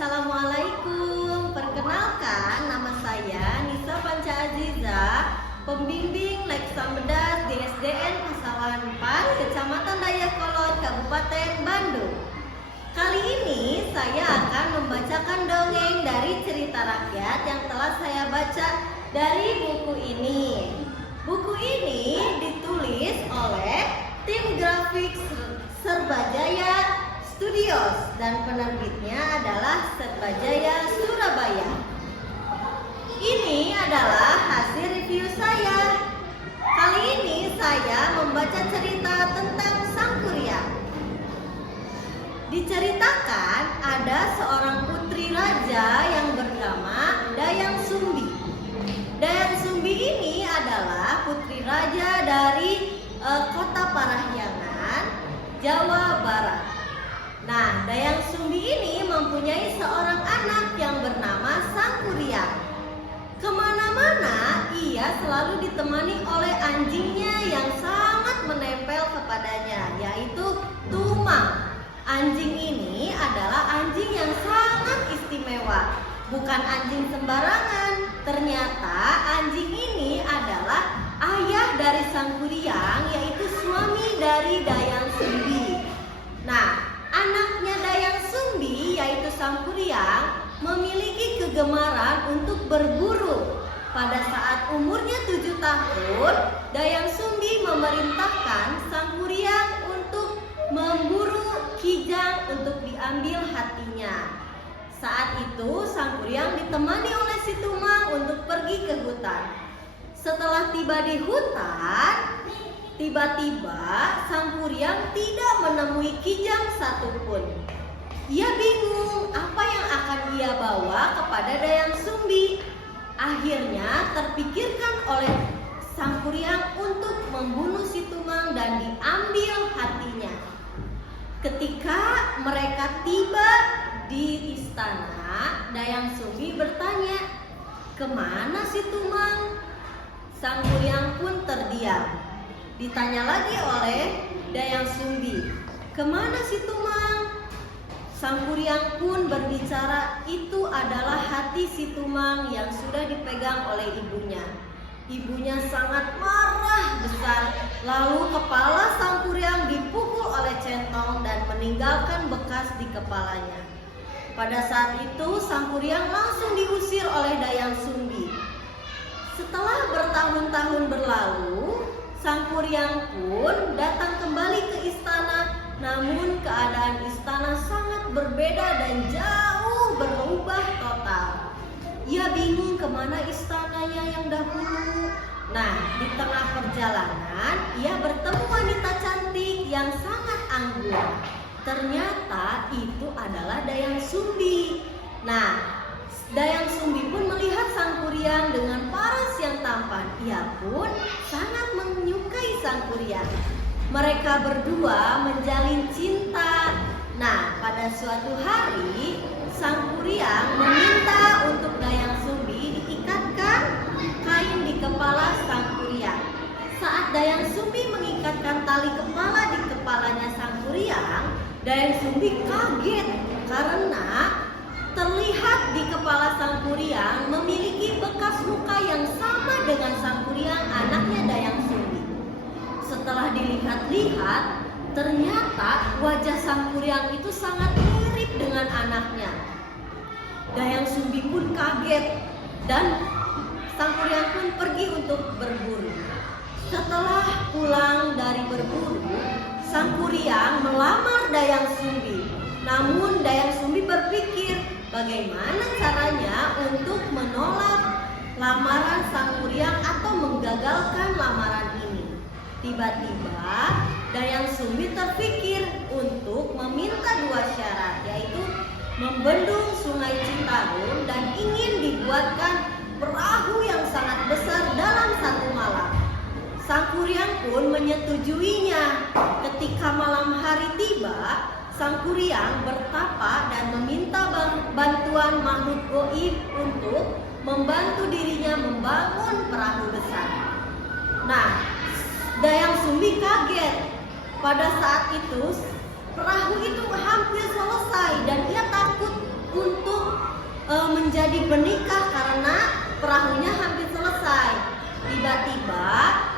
Assalamualaikum. Perkenalkan, nama saya Nisa Panca Aziza, pembimbing Leksambedas di SDN Pasawahan 4, Kecamatan Dayakolot, Kabupaten Bandung. Kali ini saya akan membacakan dongeng dari cerita rakyat yang telah saya baca dari buku ini. Buku ini ditulis oleh tim grafik Serbajaya Studios dan penerbitnya adalah Serbajaya Surabaya. Ini adalah hasil review saya. Kali ini saya membaca cerita tentang Sang Kuryang. Diceritakan ada seorang putri raja yang bernama Dayang Sumbi. Dayang Sumbi ini adalah putri raja dari kota Parahyangan, Jawa Barat. Nah, Dayang Sumbi ini mempunyai seorang anak yang bernama Sang Kuryang. Kemana-mana ia selalu ditemani oleh anjingnya yang sangat menempel kepadanya, yaitu Tumang. Anjing ini adalah anjing yang sangat istimewa, bukan anjing sembarangan. Ternyata anjing ini adalah ayah dari Sang Kuryang, yaitu suami dari Dayang Sumbi. Nah, anaknya Dayang Sumbi yaitu Sang Kuryang memiliki kegemaran untuk berburu. Pada saat umurnya 7 tahun, Dayang Sumbi memerintahkan Sang Kuryang untuk memburu kijang untuk diambil hatinya. Saat itu Sang Kuryang ditemani oleh si Tumang untuk pergi ke hutan. Setelah tiba di hutan, tiba-tiba Sang Kuryang tidak menemui kijang satupun. Ia bingung apa yang akan ia bawa kepada Dayang Sumbi. Akhirnya terpikirkan oleh Sang Kuryang untuk membunuh si Tumang dan diambil hatinya. Ketika mereka tiba di istana, Dayang Sumbi bertanya, "Kemana si Tumang?" Sang Kuryang pun terdiam. Ditanya lagi oleh Dayang Sumbi, "Kemana si Tumang?" Sang Kuryang pun berbicara, "Itu adalah hati si Tumang yang sudah dipegang oleh ibunya." Ibunya sangat marah besar. Lalu kepala Sang Kuryang dipukul oleh centong dan meninggalkan bekas di kepalanya. Pada saat itu Sang Kuryang langsung diusir oleh Dayang Sumbi. Setelah bertahun-tahun berlalu, Sang Kuryang pun datang kembali ke istana. Namun keadaan istana sangat berbeda dan jauh berubah total. Ia bingung kemana istananya yang dahulu. Nah, di tengah perjalanan ia bertemu wanita cantik yang sangat anggun. Ternyata itu adalah Dayang Sumbi. Nah, Dayang Sumbi pun melihat Sang Kuryang dengan paras yang tampan. Ia pun sangat menyukai Sang Kuryang. Mereka berdua menjalin cinta. Nah, pada suatu hari Sang Kuryang meminta untuk Dayang Sumbi diikatkan kain di kepala Sang Kuryang. Saat Dayang Sumbi mengikatkan tali kepala di kepalanya Sang Kuryang, Dayang Sumbi kaget karena terlihat di kepala Sang Kuryang memiliki bekas luka yang sama dengan Sang Kuryang, anaknya Dayang Sumbi. Setelah dilihat-lihat, ternyata wajah Sang Kuryang itu sangat mirip dengan anaknya. Dayang Sumbi pun kaget dan Sang Kuryang pun pergi untuk berburu. Setelah pulang dari berburu, Sang Kuryang melamar Dayang Sumbi. Namun Dayang Sumbi berpikir bagaimana caranya untuk menolak lamaran Sang Kuryang atau menggagalkan lamaran ini. Tiba-tiba Dayang Sumbi terpikir untuk meminta 2 syarat, yaitu membendung Sungai Citarum dan ingin dibuatkan perahu yang sangat besar dalam satu malam. Sang Kuryang pun menyetujuinya. Ketika malam hari tiba, Sang Kuryang bertapa dan meminta bantuan makhluk gaib untuk membantu dirinya membangun perahu besar. Nah, Dayang Sumbi kaget. Pada saat itu perahu itu hampir selesai dan ia takut untuk menjadi menikah karena perahunya hampir selesai. Tiba-tiba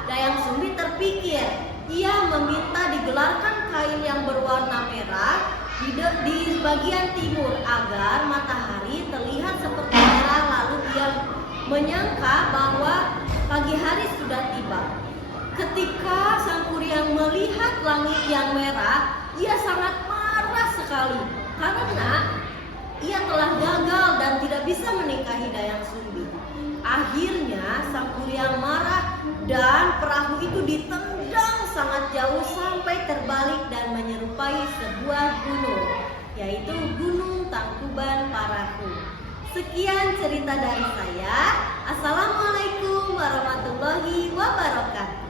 Dayang Sumbi terpikir, ia meminta digelarkan kain yang berwarna merah di bagian timur agar matahari terlihat seperti merah. Lalu ia menyangka bahwa pagi hari sudah tiba. Ketika Sang Kuryang melihat langit yang merah, ia sangat marah sekali karena ia telah gagal dan tidak bisa menikahi Dayang Sumbi. Akhirnya Sang Kuryang marah dan perahu itu ditendang sangat jauh sampai terbalik dan menyerupai sebuah gunung, yaitu Gunung Tangkuban Parahu. Sekian cerita dari saya. Assalamualaikum warahmatullahi wabarakatuh.